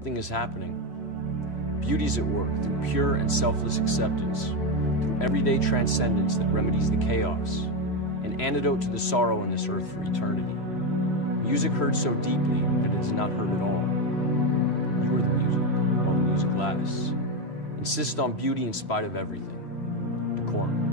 Something is happening. Beauty's at work through pure and selfless acceptance, through everyday transcendence that remedies the chaos, an antidote to the sorrow in this earth for eternity. Music heard so deeply that it is not heard at all. You are the music, while the music lasts. Insist on beauty in spite of everything. Decorum.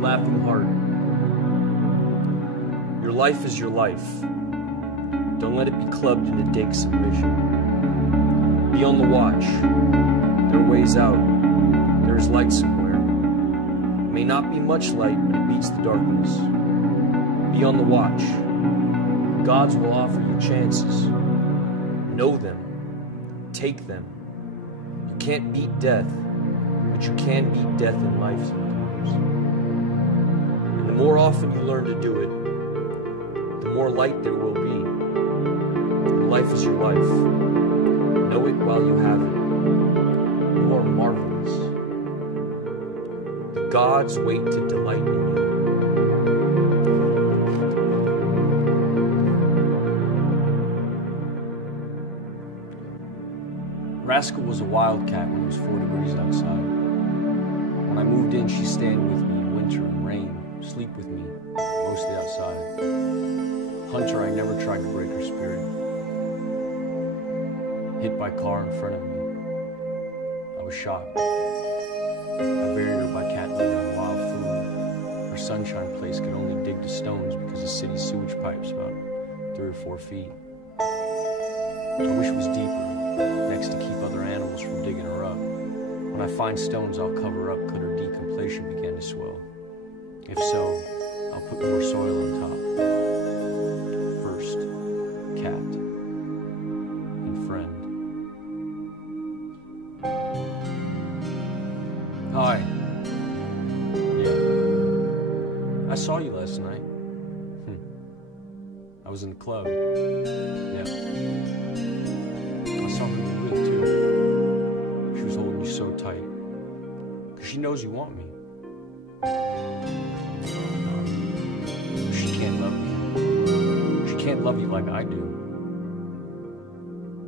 Laughing heart. Your life is your life. Don't let it be clubbed into dank submission. Be on the watch. There are ways out. There is light somewhere. It may not be much light, but it beats the darkness. Be on the watch. Gods will offer you chances. Know them. Take them. You can't beat death, but you can beat death in life sometimes. The more often you learn to do it, the more light there will be. Your life is your life. Know it while you have it. You are marvelous. The gods wait to delight in you. Rascal was a wildcat when it was 4 degrees outside. When I moved in, she stayed with me in winter and rain. Sleep with me, mostly outside. Hunter, I never tried to break her spirit. Hit by car in front of me. I was shot. I buried her by cat litter and wild food. Her sunshine place could only dig to stones because the city's sewage pipe's about 3 or 4 feet. I wish it was deeper, next to keep other animals from digging her up. When I find stones, I'll cover up could her decompletion begin to swell. If so, I'll put more soil on top. First, cat and friend. Hi. Yeah. I saw you last night. I was in the club. Yeah. I saw who you were with, too. She was holding you so tight. 'Cause she knows you want me. Can't love you like I do.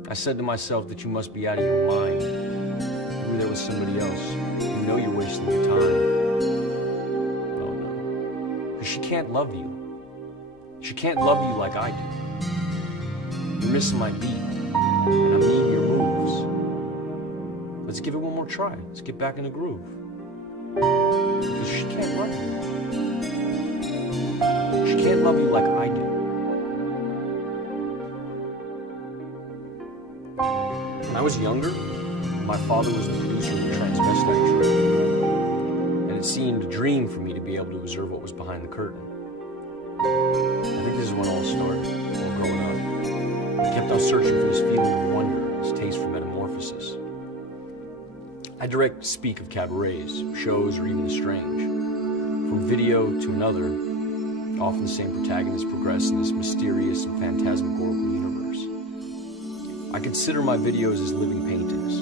I said to myself that you must be out of your mind. You were there with somebody else. You know you're wasting your time. Oh no. Because she can't love you. She can't love you like I do. You're missing my beat. And I'm needing your moves. Let's give it one more try. Let's get back in the groove. Because she can't love you. She can't love you like I do. When I was younger, my father was the producer of the transvestite trade, and it seemed a dream for me to be able to observe what was behind the curtain. I think this is when all started, while growing up. I kept on searching for this feeling of wonder, this taste for metamorphosis. I direct speak of cabarets, shows, or even the strange. From video to another, often the same protagonists progress in this mysterious and phantasmagorical universe. I consider my videos as living paintings.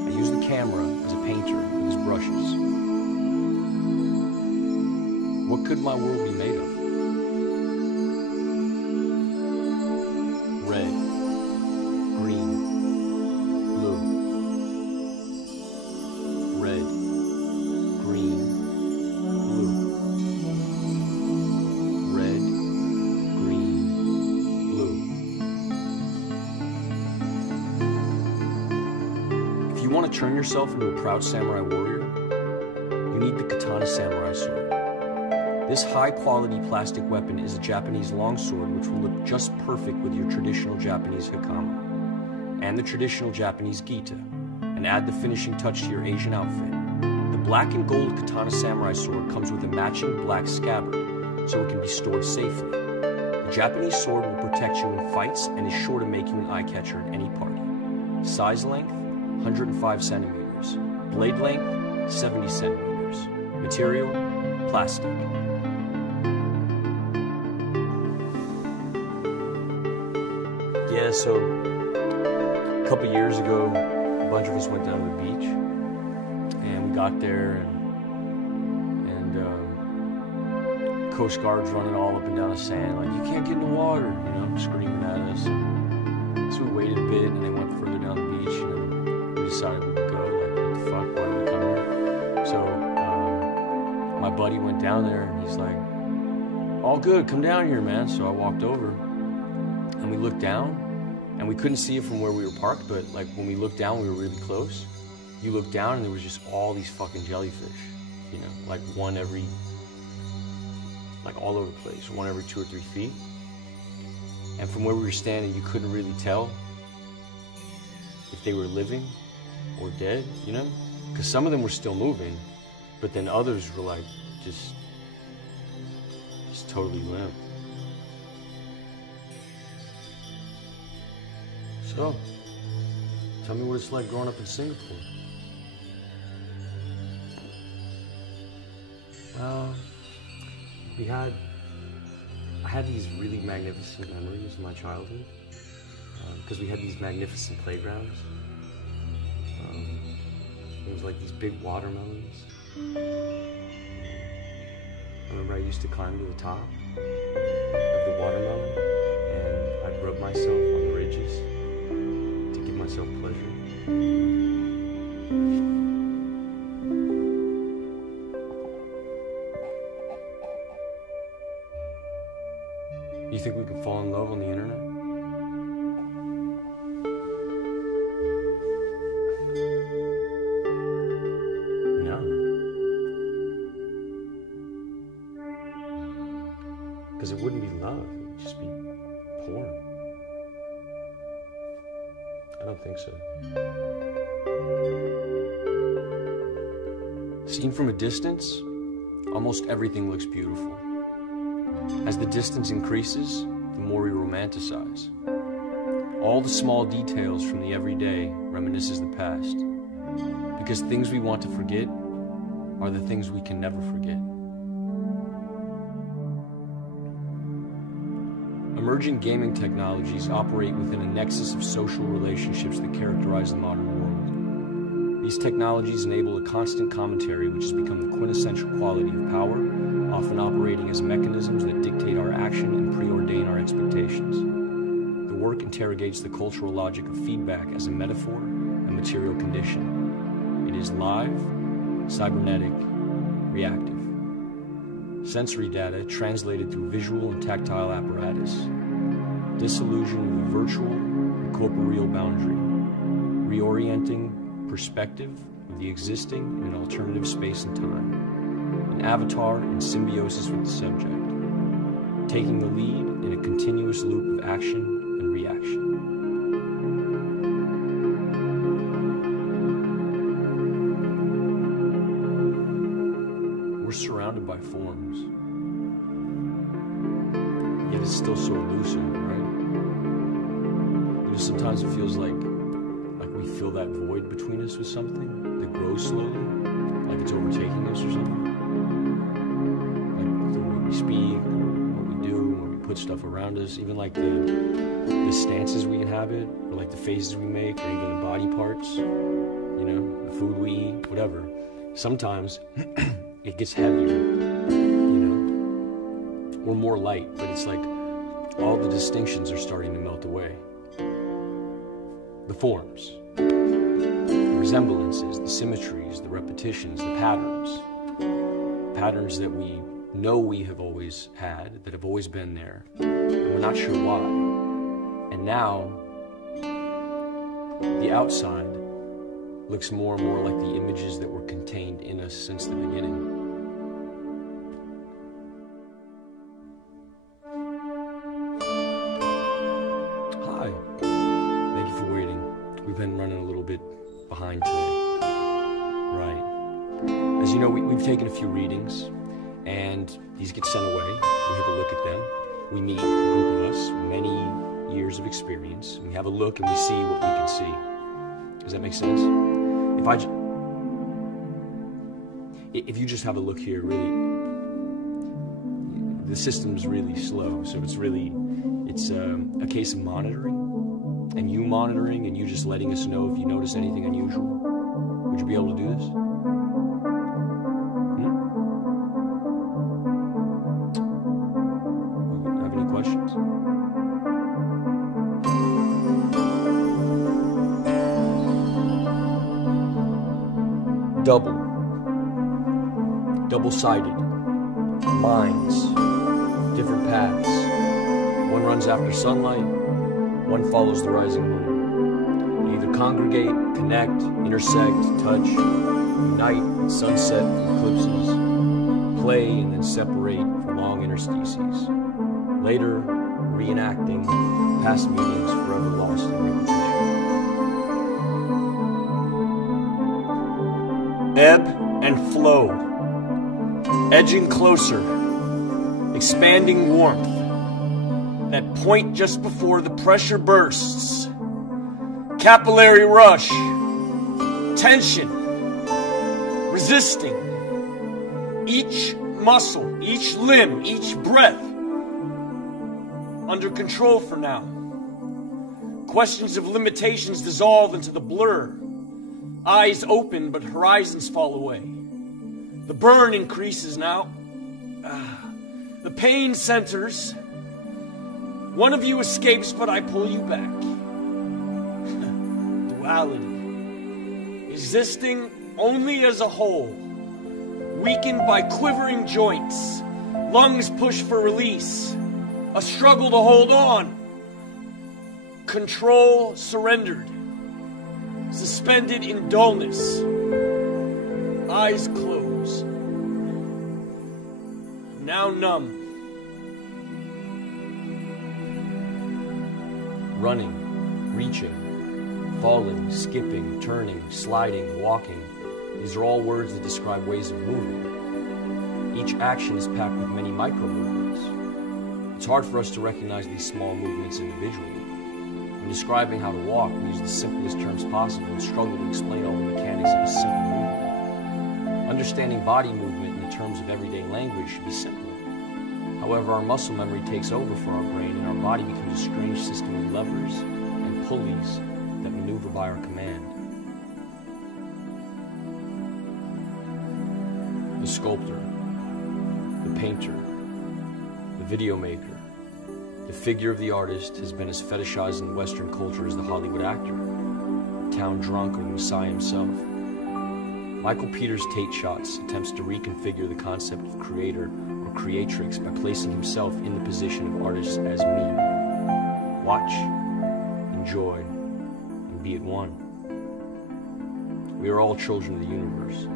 I use the camera as a painter with his brushes. What could my world be made of? Red, green, blue. Red, green, blue. Red, green, blue. If you want to turn yourself into a proud samurai warrior, you need the katana samurai sword. This high-quality plastic weapon is a Japanese longsword which will look just perfect with your traditional Japanese hakama and the traditional Japanese gita, and add the finishing touch to your Asian outfit. The black and gold katana samurai sword comes with a matching black scabbard, so it can be stored safely. The Japanese sword will protect you in fights and is sure to make you an eye-catcher at any party. Size length, 105 centimeters. Blade length, 70 centimeters. Material, plastic. Yeah, so a couple years ago, a bunch of us went down to the beach, and we got there, and Coast Guard's running all up and down the sand, like, you can't get in the water, you know, screaming at us. So we waited a bit, and they went further down the beach, and then we decided we would go, like, what the fuck, why did we come here? So my buddy went down there, and he's like, all good, come down here, man. So I walked over, and we looked down, and we couldn't see it from where we were parked, but like when we looked down, we were really close. You looked down, and there was just all these fucking jellyfish, you know, like one every, like all over the place, one every 2 or 3 feet. And from where we were standing, you couldn't really tell if they were living or dead, you know? Because some of them were still moving, but then others were like just totally limp. So, tell me what it's like growing up in Singapore. I had these really magnificent memories of my childhood, because we had these magnificent playgrounds. It was like these big watermelons. I remember I used to climb to the top of the watermelon, and I'd rub myself on the ridges to give myself pleasure. You think we can fall in love on the internet? No. Because it wouldn't be love, it would just be porn. I don't think so. Seen from a distance, almost everything looks beautiful. As the distance increases, the more we romanticize. All the small details from the everyday reminisces the past, because things we want to forget are the things we can never forget. Emerging gaming technologies operate within a nexus of social relationships that characterize the modern world. These technologies enable a constant commentary which has become the quintessential quality of power, often operating as mechanisms that dictate our action and preordain our expectations. The work interrogates the cultural logic of feedback as a metaphor and material condition. It is live, cybernetic, reactive. Sensory data translated through visual and tactile apparatus. Disillusion of the virtual and corporeal boundary. Reorienting perspective of the existing in an alternative space and time. An avatar in symbiosis with the subject, taking the lead in a continuous loop of action and reaction. We're surrounded by forms, yet it's still so elusive, right? You know, sometimes it feels like we fill that void between us with something that grows slowly, like it's overtaking us or something. We speak, what we do, when we put stuff around us, even like the stances we inhabit, or like the faces we make, or even the body parts, you know, the food we eat, whatever. Sometimes it gets heavier, you know, or more light, but it's like all the distinctions are starting to melt away. The forms, the resemblances, the symmetries, the repetitions, the patterns that we know we have always had, that have always been there, and we're not sure why. And now, the outside looks more and more like the images that were contained in us since the beginning. you know, we've taken a few readings, and these get sent away. We have a look at them. We meet, a group of us, many years of experience. We have a look and we see what we can see. Does that make sense? If you just have a look here, really, the system's really slow. So it's a case of monitoring, and you monitoring, and you just letting us know if you notice anything unusual. Would you be able to do this? Have any questions? Double-sided, minds, different paths. One runs after sunlight, one follows the rising moon. They either congregate, connect, intersect, touch, unite at sunset from eclipses, play and then separate for long interstices. Later, reenacting past meetings forever lost in repetition. Ebb and flow, edging closer, expanding warmth, that point just before the pressure bursts, capillary rush, tension, resisting, each muscle, each limb, each breath, under control for now. Questions of limitations dissolve into the blur. Eyes open, but horizons fall away. The burn increases now. The pain centers. One of you escapes, but I pull you back. Duality. Existing only as a whole. Weakened by quivering joints. Lungs push for release. A struggle to hold on. Control surrendered. Suspended in dullness. Eyes closed. Now numb. Running, reaching, falling, skipping, turning, sliding, walking. These are all words that describe ways of moving. Each action is packed with many micro movements. It's hard for us to recognize these small movements individually. In describing how to walk, we use the simplest terms possible and struggle to explain all the mechanics of a simple movement. Understanding body movement in the terms of everyday language should be simple. However, our muscle memory takes over for our brain, and our body becomes a strange system of levers and pulleys that maneuver by our command. The sculptor, the painter, the video maker, the figure of the artist has been as fetishized in Western culture as the Hollywood actor, town drunk or the Messiah himself. Michael Peters' Tate Shots attempts to reconfigure the concept of creator or creatrix by placing himself in the position of artist as me. Watch, enjoy, and be at one. We are all children of the universe.